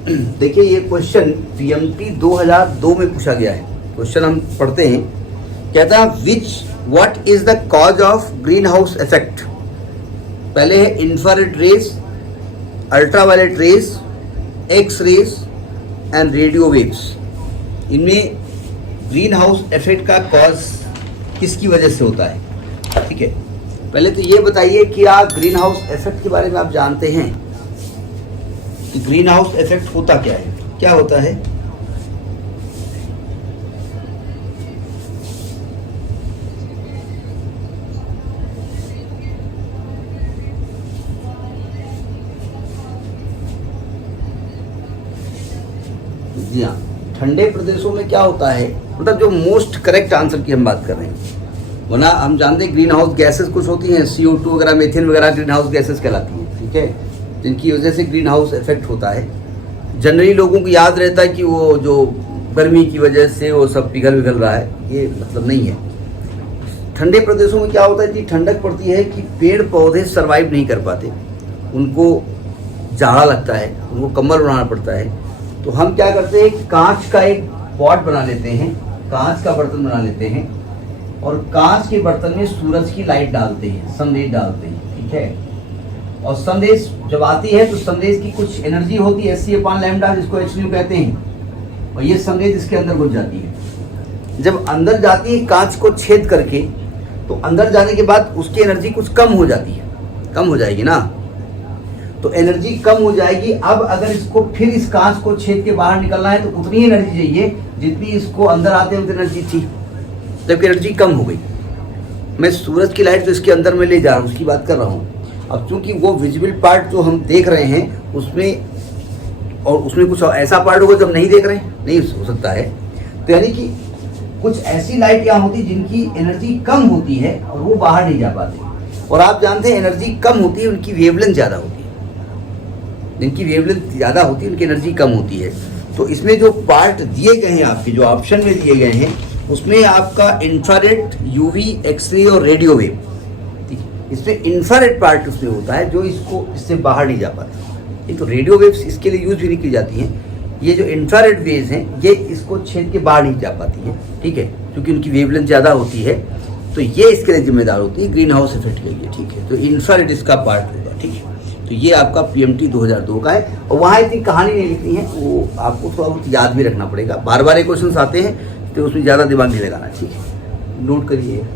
देखिए ये question PMT 2002 में पूछा गया है। क्वेश्चन हम पढ़ते हैं, कहता है what is the cause of green house effect. पहले है infrared rays, ultraviolet rays, X rays and radio waves. इनमें ग्रीन हाउस इफेक्ट का कॉज किसकी वजह से होता है? ठीक है, पहले तो ये बताइए कि आप ग्रीन हाउस इफेक्ट के बारे में आप जानते हैं कि ग्रीन हाउस इफेक्ट होता क्या है, क्या होता है? जी हाँ, ठंडे प्रदेशों में क्या होता है, मतलब जो मोस्ट करेक्ट आंसर की हम बात कर रहे हैं, वरना हम जानते हैं ग्रीन हाउस गैसेस कुछ होती हैं, CO2 वगैरह, मीथेन वगैरह ग्रीन हाउस गैसेस कहलाती हैं। ठीक है, जिनकी वजह से ग्रीन हाउस इफेक्ट होता है। जनरली लोगों को याद रहता है कि वो जो गर्मी की वजह से वो सब पिघल रहा है, ये मतलब नहीं है। ठंडे प्रदेशों में क्या होता है कि ठंडक पड़ती है कि पेड़ पौधे सर्वाइव नहीं कर पाते, उनको जाड़ा लगता है, उनको कंबल बनाना पड़ता है। तो हम क्या करते हैं, कांच का एक पॉट बना लेते हैं, कांच का बर्तन बना लेते हैं और कांच के बर्तन में सूरज की लाइट डालते हैं, संदेश डालते हैं। ठीक है, और संदेश जब आती है तो संदेश की कुछ एनर्जी होती है, Hc/λ, जिसको hν कहते हैं, और ये संदेश इसके अंदर घुस जाती है। जब अंदर जाती है कांच को छेद करके, तो अंदर जाने के बाद उसकी एनर्जी कुछ कम हो जाती है, कम हो जाएगी ना, तो एनर्जी कम हो जाएगी। अब अगर इसको फिर इस कांच को छेद के बाहर निकलना है तो उतनी ही एनर्जी चाहिए जितनी इसको अंदर आते हुए एनर्जी थी, जबकि एनर्जी कम हो गई। मैं सूरज की लाइट जो इसके अंदर में ले जा रहा हूँ उसकी बात कर रहा हूँ। अब चूंकि वो विजिबल पार्ट जो हम देख रहे हैं उसमें, और उसमें कुछ ऐसा पार्ट होगा जब नहीं देख रहे हैं, नहीं हो सकता है। तो यानी कि कुछ ऐसी लाइट यहाँ होती जिनकी एनर्जी कम होती है और वो बाहर नहीं जा पाते। और आप जानते हैं एनर्जी कम होती है उनकी वेवलेंथ ज़्यादा होती है, जिनकी वेवलेंथ ज़्यादा होती है उनकी एनर्जी कम होती है। तो इसमें जो पार्ट दिए गए हैं आपके, जो ऑप्शन में दिए गए हैं, उसमें आपका इंफ्रारेड, यूवी, एक्सरे और रेडियो वेव, इसमें इंफ्रारेड पार्ट उसमें होता है जो इसको इससे बाहर नहीं जा पाता। एक तो रेडियो वेव्स इसके लिए यूज भी नहीं की जाती हैं। ये जो इंफ्रारेड वेव्स हैं ये इसको छेद के बाहर नहीं जा पाती हैं। ठीक है, क्योंकि उनकी वेवलेंथ ज़्यादा होती है, तो ये इसके लिए जिम्मेदार होती है ग्रीन हाउस इफेक्ट के लिए। ठीक है, तो इंफ्रारेड इसका पार्ट होगा। ठीक है, तो ये आपका पीएमटी 2002 का है। और वहाँ इतनी कहानी नहीं लिखनी है, वो आपको थोड़ा बहुत याद भी रखना पड़ेगा। बार बार ये क्वेश्चन आते हैं तो उसमें ज़्यादा दिमाग नहीं लगाना। ठीक है, नोट करिए।